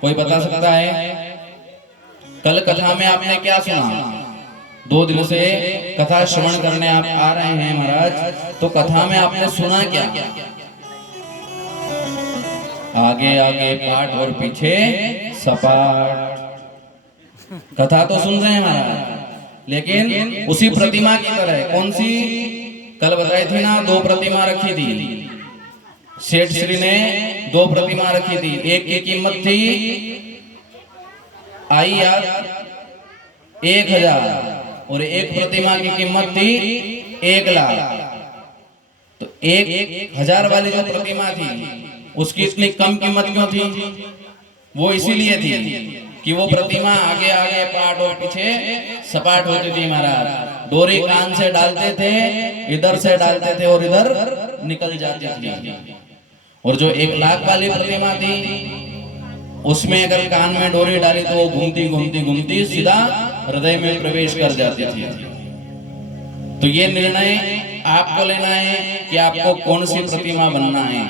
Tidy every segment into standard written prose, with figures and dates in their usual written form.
कोई बता सकता है? कल कथा में आपने क्या सुना? 2 दिन से कथा श्रवण करने आप आ रहे हैं महाराज, तो कथा में आपने सुना क्या? आगे आगे पाठ और पीछे सपाट। कथा तो सुन रहे हैं महाराज, लेकिन उसी प्रतिमा की तरह। कौन सी? कल बताई थी ना, 2 प्रतिमा रखी थी। सेठ श्री ने 2 प्रतिमा रखी थी। एक की कीमत थी आई यार 1000 और एक प्रतिमा की कीमत थी 1 लाख। तो 1000 वाली जो प्रतिमा थी उसकी इतनी कम कीमत क्यों थी? वो इसीलिए थी कि वो प्रतिमा आगे आगे पाट और पीछे सपाट होती थी महाराज। डोरी कान से डालते थे, इधर से डालते थे और इधर निकल जाती थी। और जो 1 लाख वाली प्रतिमा थी उसमें अगर कान में डोरी डाली तो वो घूमती घूमती घूमती सीधा हृदय में प्रवेश कर जाती थी। तो ये निर्णय आपको लेना है कि आपको कौन सी प्रतिमा बनना है।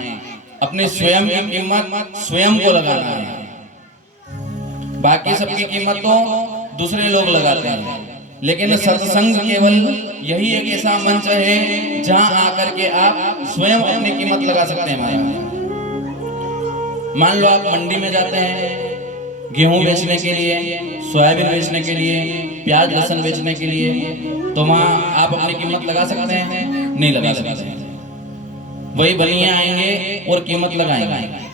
अपनी स्वयं की कीमत स्वयं को लगाना है। बाकी सबकी कीमत तो दूसरे लोग लगाते हैं, लेकिन सत्संग केवल यही एक ऐसा मंच है जहां आकर के आप स्वयं अपनी कीमत लगा सकते हैं महाराज। मान लो आप मंडी में जाते हैं गेहूं बेचने के लिए, सोयाबीन बेचने के लिए, प्याज लहसुन बेचने के लिए, तो वहां आप अपनी कीमत लगा सकते हैं? नहीं लगा सकते। वही बनिए आएंगे और कीमत लगाएंगे।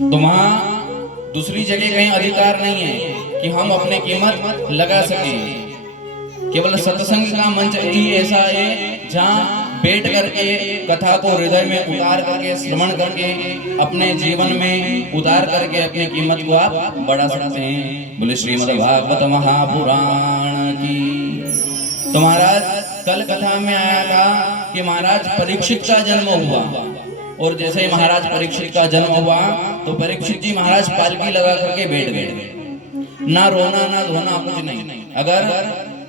तो वहां दूसरी जगह कहीं अधिकार नहीं है कि हम अपनी कीमत लगा सकें। केवल सत्संग का मंच ही ऐसा है जहां बैठ करके कथा को हृदय में उतार करके श्रवण करके अपने जीवन में उतार करके अपनी कीमत को आप बढ़ा सकते हैं। बोले श्रीमद् भागवत महापुराण की। तो महाराज कल कथा में आया था कि महाराज परीक्षित का जन्म हुआ, और जैसे ही महाराज परीक्षित का जन्म हुआ तो परीक्षित जी महाराज पालकी लगा करके बैठ गए। ना रोना ना धोना कुछ नहीं। अगर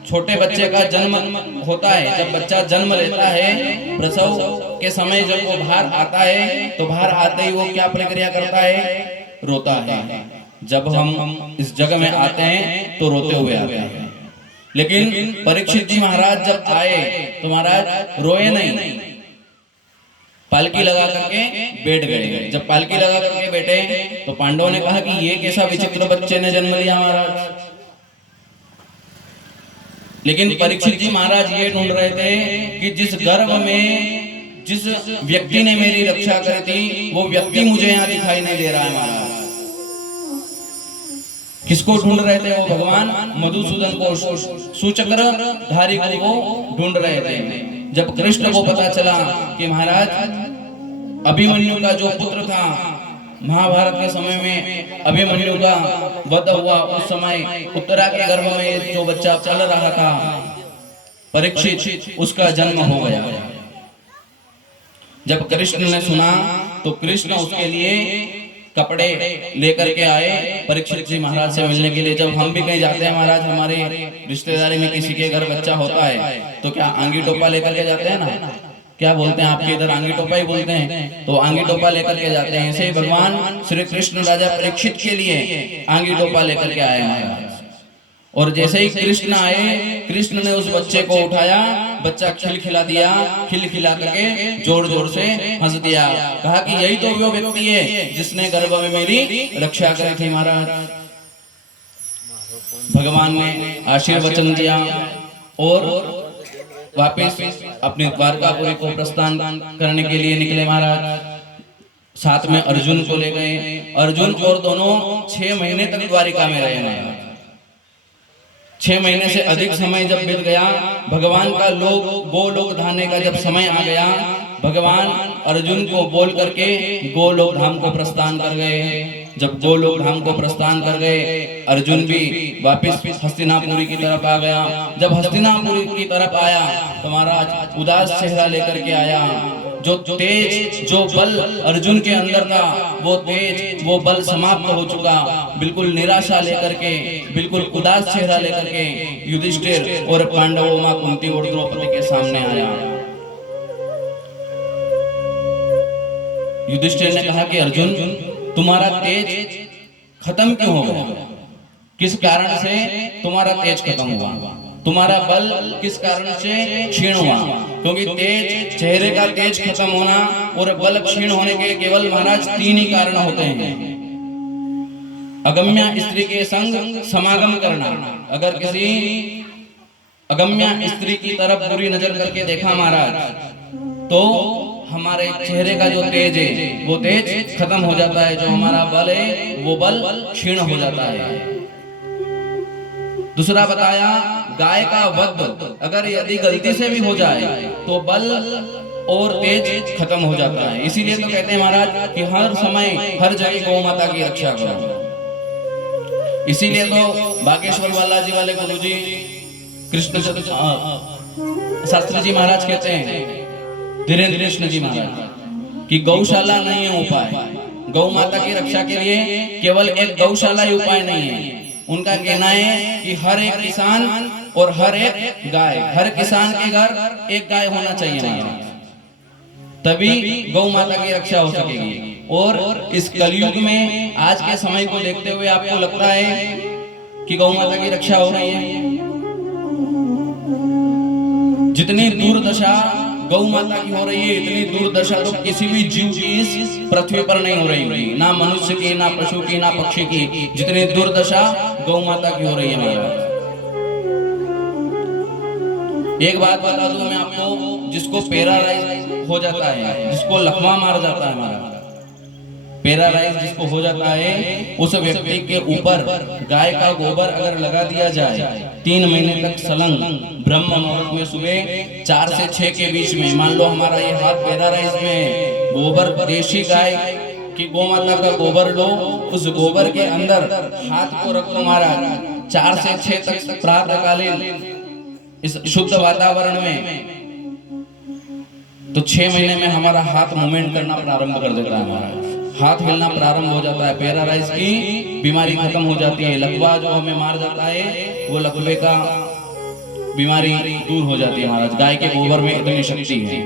छोटे बच्चे का जन्म होता है, जब बच्चा जन्म लेता है, प्रसव के समय जब वो बाहर आता है तो बाहर आते ही वो क्या प्रक्रिया करता है? रोता है। जब हम इस जगह में आते हैं तो रोते हुए आते हैं। लेकिन परीक्षित जी महाराज जब आए तो महाराज रोए नहीं, पालकी लगा करके बैठ गए। जब पालकी लगा करके बैठे तो पांडवों ने कहा कि ये कैसा विचित्र बच्चे ने जन्म लिया महाराज। लेकिन परीक्षित जी महाराज ये ढूंढ रहे थे कि जिस गर्भ में जिस व्यक्ति ने मेरी रक्षा करी थी वो व्यक्ति मुझे यहाँ दिखाई नहीं दे रहा है महाराज। किसको ढूंढ रहे थे? वो भगवान मधुसूदन को, सुचक्र धारी को वो ढूंढ रहे थे। जब कृष्ण को पता चला कि महाराज अभिमन्यु का जो पुत्र था, महाभारत के समय में अभिमन्यु का वध हुआ, उस समय उत्तरा के गर्भ में जो बच्चा चल रहा था परीक्षित, उसका जन्म हो गया। जब कृष्ण ने सुना तो कृष्ण उसके लिए कपड़े लेकर के आए परीक्षित जी महाराज से मिलने के लिए। जब हम भी कहीं जाते हैं महाराज, हमारे रिश्तेदारी में किसी के घर बच्चा होता है तो क्या आंगी टोपा लेकर के जाते हैं ना? क्या बोलते हैं आपके इधर? आंगी टोपा ही बोलते हैं। तो आंगी टोपा लेकर के जाते हैं। ऐसे ही भगवान श्री कृष्ण राजा परीक्षित के लिए आंगी टोपा लेकर के आए महाराज। और जैसे ही कृष्ण आए, कृष्ण ने उस बच्चे को उठाया, बच्चा खिलखिला दिया, खिलखिला करके जोर जोर से हंस दिया। कहा कि यही तो वो व्यक्ति है जिसने गर्भ में मेरी रक्षा करी थी महाराज। भगवान ने आशीर्वचन दिया और वापस अपनी द्वारकापुरी को प्रस्थान करने के लिए निकले महाराज। साथ में अर्जुन को ले गए। अर्जुन और दोनों 6 महीने तक द्वारिका में रहे महाराज। 6 महीने से अधिक समय जब बीत गया, भगवान का गोलोक धाने का जब समय आ गया, भगवान अर्जुन को बोल करके गोलोक धाम को प्रस्थान कर गए। जब गोलोक धाम को प्रस्थान कर गए, अर्जुन भी वापस हस्तिनापुरी की तरफ आ गया। जब हस्तिनापुरी की तरफ आया तो महाराज उदास चेहरा लेकर के आया। जो तेज, जो बल अर्जुन के अंदर था, वो तेज, वो बल समाप्त हो चुका। बिल्कुल निराशा लेकर के, बिल्कुल उदास चेहरा लेकर के युधिष्ठिर और पांडवों, मां कुंती और द्रौपदी के सामने आया। युधिष्ठिर ने कहा कि अर्जुन, तुम्हारा तेज खत्म क्यों हो गया? किस कारण से तुम्हारा तेज खत्म हुआ? तुम्हारा बल किस कारण से क्षीण हुआ? क्योंकि तेज, चेहरे का तेज खत्म होना और बल क्षीण होने के केवल महाराज 3 ही कारण होते हैं। अगम्या स्त्री के संग समागम करना। अगर किसी अगम्या स्त्री की तरफ बुरी नजर करके देखा महाराज, तो हमारे चेहरे का जो तेज है वो तेज खत्म हो जाता है, जो हमारा बल है वो बल क्षीण हो जाता है। दूसरा बताया, गाय का वध अगर यदि गलती से भी हो जाए तो बल और तेज खत्म हो जाता है। इसीलिए तो कहते हैं महाराज कि हर समय हर जगह गौ माता की रक्षा करो। इसीलिए तो बागेश्वर बालाजी वाले गुरुजी कृष्ण शास्त्री जी महाराज कहते हैं, धीरेन्द्र कृष्ण जी महाराज, कि गौशाला नहीं है उपाय। गौ माता की रक्षा के लिए केवल एक गौशाला ही उपाय नहीं है। उनका कहना है कि हर एक किसान और हर एक गाय, हर किसान के घर एक गाय होना चाहिए महाराज, तभी गौ माता की रक्षा हो सकेगी। और इस कलयुग में आज के समय को देखते हुए आपको लगता है कि गौ माता की रक्षा हो रही है? जितनी दुर्दशा गौ माता की हो रही है, इतनी दुर्दशा तो किसी भी जीव की इस पृथ्वी पर नहीं हो रही होगी, ना मनुष्य की, ना पशु की, ना पक्षी की। जितनी दुर्दशा गौ माता की हो रही है महाराज। एक बात बता दूं मैं आपको, जिसको पैरालाइज हो जाता है, जिसको लकवा मार जाता है महाराज, पैरालाइज जिसको हो जाता है, उस व्यक्ति के ऊपर गाय का गोबर अगर लगा दिया जाए 3 महीने तक सलंग ब्रह्म मुहूर्त में सुबह 4 से 6 के बीच में, मान लो हमारा ये हाथ पैरालाइज में है, गोबर देशी गाय की गौ माता का गोबर लो, उस गोबर के अंदर हाथ को रखो महाराज 4 से 6 तक प्रातःकालीन इस शुद्ध वातावरण में, तो 6 महीने में हमारा हाथ मूवमेंट करना प्रारंभ कर देता है महाराज। हाथ हिलना प्रारंभ हो जाता है, पैरालाइज की बीमारी खत्म हो जाती है। लकवा जो हमें मार जाता है वो लकवे का बीमारी दूर हो जाती है महाराज। गाय के गोबर में इतनी शक्ति है।